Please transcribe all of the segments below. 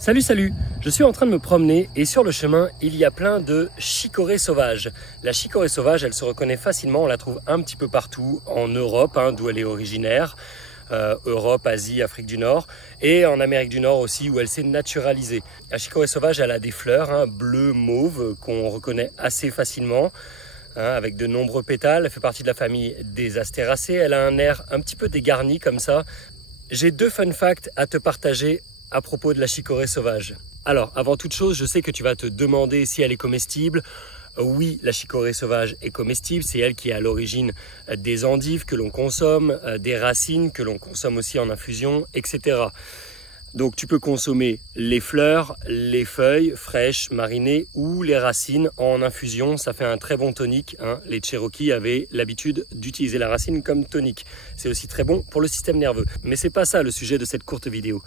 Salut, je suis en train de me promener et sur le chemin, il y a plein de chicorées sauvages. La chicorée sauvage, elle se reconnaît facilement, on la trouve un petit peu partout en Europe, d'où elle est originaire. Europe, Asie, Afrique du Nord et en Amérique du Nord aussi où elle s'est naturalisée. La chicorée sauvage, elle a des fleurs bleues, mauves qu'on reconnaît assez facilement avec de nombreux pétales. Elle fait partie de la famille des astéracées. Elle a un air un petit peu dégarni comme ça. J'ai deux fun facts à te partager à propos de la chicorée sauvage. Alors, avant toute chose, je sais que tu vas te demander si elle est comestible. Oui, la chicorée sauvage est comestible, c'est elle qui est à l'origine des endives que l'on consomme, des racines que l'on consomme aussi en infusion, etc. Donc tu peux consommer les fleurs, les feuilles fraîches, marinées ou les racines en infusion, ça fait un très bon tonique. Les Cherokees avaient l'habitude d'utiliser la racine comme tonique. C'est aussi très bon pour le système nerveux. Mais c'est pas ça le sujet de cette courte vidéo.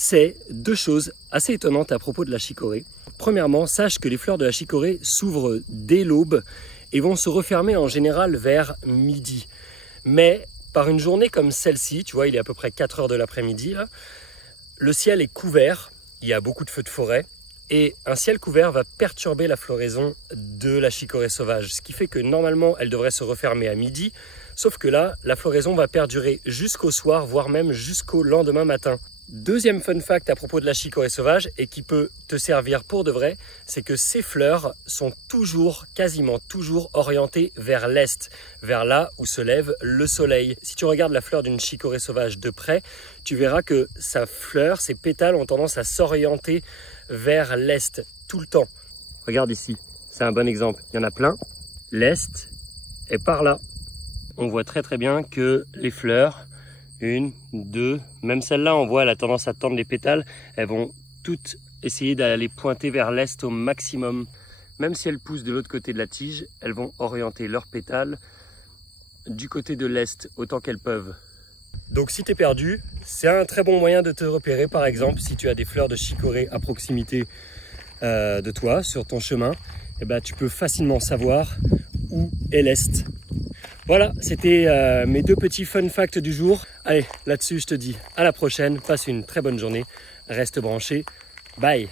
C'est deux choses assez étonnantes à propos de la chicorée. Premièrement, sache que les fleurs de la chicorée s'ouvrent dès l'aube et vont se refermer en général vers midi. Mais par une journée comme celle-ci, tu vois, il est à peu près 4 heures de l'après-midi, le ciel est couvert, il y a beaucoup de feux de forêt et un ciel couvert va perturber la floraison de la chicorée sauvage. Ce qui fait que normalement, elle devrait se refermer à midi, sauf que là, la floraison va perdurer jusqu'au soir, voire même jusqu'au lendemain matin. Deuxième fun fact à propos de la chicorée sauvage et qui peut te servir pour de vrai, c'est que ces fleurs sont quasiment toujours orientées vers l'est, vers là où se lève le soleil. Si tu regardes la fleur d'une chicorée sauvage de près, tu verras que sa fleur, ses pétales ont tendance à s'orienter vers l'est tout le temps. Regarde ici, c'est un bon exemple. Il y en a plein. L'est est par là. On voit très bien que les fleurs, une, deux, même celle-là, on voit, elle a tendance à tendre les pétales. Elles vont toutes essayer d'aller pointer vers l'est au maximum. Même si elles poussent de l'autre côté de la tige, elles vont orienter leurs pétales du côté de l'est autant qu'elles peuvent. Donc si tu es perdu, c'est un très bon moyen de te repérer. Par exemple, si tu as des fleurs de chicorée à proximité de toi, sur ton chemin, tu peux facilement savoir où est l'est. Voilà, c'était mes deux petits fun facts du jour. Allez, là-dessus, je te dis à la prochaine. Passe une très bonne journée. Reste branché. Bye!